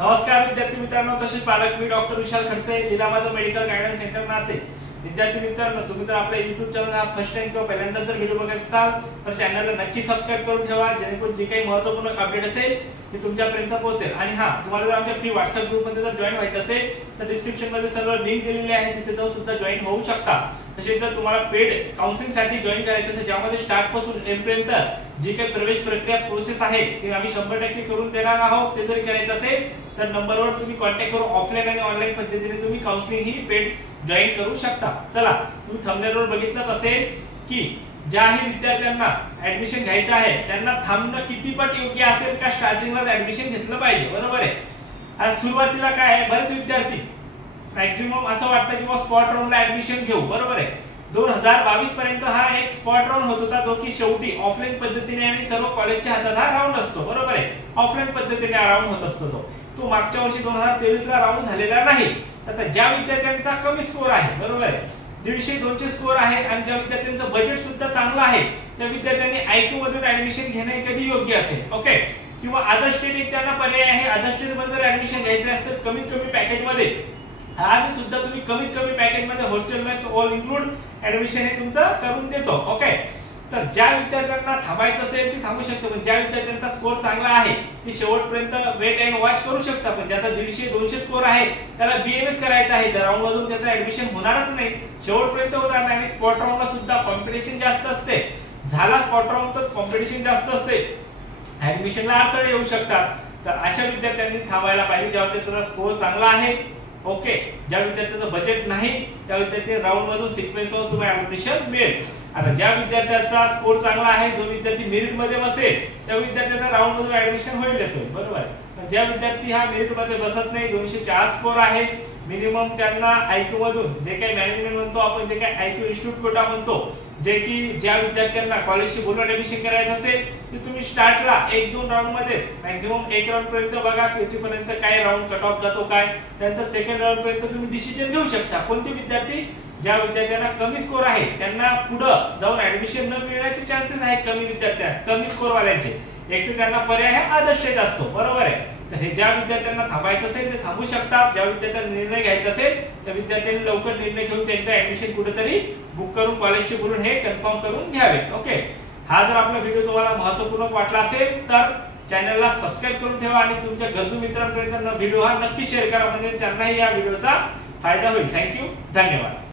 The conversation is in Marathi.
नमस्कार विद्यार्थी मित्रांनो, तसेच पालक मी doctor Vishal Khadse, Leelamadhav medical guidance centre Nashik. विद्यार्थी मित्रांनो, तुम्ही जर आपल्या YouTube चॅनल हा फर्स्ट टाइम किंवा पहिल्यांदा जर व्हिडिओ बघत असाल तर चॅनलला नक्की सबस्क्राइब करून ठेवा, जेणेकरून जे काही महत्त्वपूर्ण अपडेट असेल ते तुमच्यापर्यंत पोहोचेल। आणि हां, तुम्हाला जर आमच्या फ्री WhatsApp ग्रुप मध्ये जर जॉइन व्हायचं असेल तर डिस्क्रिप्शन मध्ये सर्व लिंक दिलेली आहे, तिथे जाऊन सुद्धा जॉइन होऊ शकता। तसेच जर तुम्हाला पेड काउन्सिलिंग साठी जॉइन करायचं असेल, ज्यामध्ये स्टार्ट पासून एंड पर्यंत जी काही प्रवेश प्रक्रिया प्रोसेस आहे ती आम्ही 100% करून देणार आहोत, ते जर करायचं असेल तर नंबरवर तुम्ही कॉन्टॅक्ट करून ऑफलाइन आणि ऑनलाइन पद्धतीने तुम्ही काउन्सिलिंग ही पेड जॉइन करू शकता। चला, तुम्ही थंबनेलवर बघितलंच असेल की ज्याही विद्यार्थ्यांना ऍडमिशन घ्यायचं आहे त्यांना थांबणं किती पट योग्य असेल का स्टार्टिंगला ऍडमिशन घेतलं पाहिजे, बरोबर आहे। आज सुरुवातीला काय आहे, बरेच विद्यार्थी मॅक्सिमम असं वाटतं की स्पॉट राऊंडला ऍडमिशन घेऊ, बरोबर आहे। 2022 पर्यंत हा एक स्पॉट राऊंड होत होता, जो की शेवटी ऑफलाइन पद्धतीने आणि सर्व कॉलेजच्या हातात हा राऊंड असतो, बरोबर आहे। ऑफलाइन पद्धतीने हा राऊंड होत असतो तो मागच्या वर्षी 2023 ला राऊंड झालेला नाही। आता ज्या विद्यार्थ्यांचा कमी स्कोर आहे, बरोबर आहे, 150-200 स्कोर आहे आणि ज्या विद्यार्थ्यांचं बजेट सुद्धा चांगलं आहे, त्या विद्यार्थ्यांनी आयक्यू मधून ऍडमिशन घेणे कधी योग्य असेल, ओके। किंवा अदर स्टेट एक त्यांना पर्याय आहे, अदर स्टेट मध्ये जर ऍडमिशन घ्यायचं असेल कमीत कमी पॅकेज मध्ये, आणि सुद्धा तुम्ही कमीत कमी पॅकेज मध्ये hostel mess all include admission हे तुमचं करून देतो, ओके। तर ज्या विद्यार्थ्यांना थांबायचं असेल ते थांबू शकतो, पण ज्या विद्यार्थ्यांचा स्कोर चांगला आहे ते शेवटपर्यंत वेट अँड वॉच करू शकता। पण ज्याचा 150-200 स्कोर आहे त्याला बीएमएस करायचं आहे, तर राऊंड मधून त्याचं ऍडमिशन होणारच नाही, शेवटपर्यंत होणार नाही। आणि स्पॉट राऊंडला सुद्धा कॉम्पिटिशन जास्त असते, झाला स्पॉट राऊंड तर कॉम्पिटिशन जास्त असते, ऍडमिशनला अडथळे येऊ शकतात। तर अशा विद्यार्थ्यांनी थांबायला पाहिजे ज्या विद्यार्थ्यांचा स्कोर चांगला आहे, ओके। ज्या विद्यार्थ्याचं बजेट नाही त्या विद्यार्थी राऊंड मधून सिक्वेन्सवर तुम्हाला ऍडमिशन मिळेल। आता ज्या विद्यार्थ्याचा स्कोर चांगला आहे, जो विद्यार्थी मेरिट मध्ये बसेल, त्या विद्यार्थ्याचा राऊंड मधून ऍडमिशन होईलच होईल, बरोबर आहे। ज्या विद्यार्थी हा मेरिट मध्ये बसत नाही, 204 स्कोर आहे मिनिमम, त्यांना आयक्यू मधून जे काही मॅनेजमेंट म्हणतो आपण, जे काही आयक्यू इन्स्टिट्यूट कोटा म्हणतो, जे की ज्या विद्यार्थ्यांना कॉलेजशी बोलून ऍडमिशन करायचं असेल ते तुम्ही स्टार्टला 1-2 राऊंड मध्येच मॅक्सिमम 1 राऊंड पर्यंत बघा कितीपर्यंत काय राऊंड कट ऑफ जातो काय, त्यानंतर सेकंड राऊंड पर्यंत तुम्ही डिसिजन घेऊ शकता। कोणते विद्यार्थी, ज्या विद्यार्थ्यांना कमी स्कोर आहे त्यांना पुढे जाऊन ऍडमिशन न मिळण्याचे चान्सेस आहेत, कमी स्कोर वाल्यांचे, एक तर त्यांना पर्याय हा अदर स्टेट असतो, बरोबर आहे। तर हे ज्या विद्यार्थ्यांना थांबायचं असेल ते थांबू शकतात, ज्या विद्यार्थ्यांना निर्णय घ्यायचा असेल त्या विद्यार्थ्यांनी लवकर निर्णय घेऊन त्यांचं ऍडमिशन कुठेतरी बुक करून कॉलेजशी बोलून हे कन्फर्म करून घ्यावे, ओके। हा जर आपला व्हिडिओ तुम्हाला महत्त्वपूर्ण वाटला असेल तर चॅनलला सबस्क्राइब करून ठेवा आणि तुमच्या गरजू मित्रांपर्यंत व्हिडिओ हा नक्की शेअर करा, म्हणजे त्यांनाही या व्हिडिओचा फायदा होईल। थँक्यू, धन्यवाद।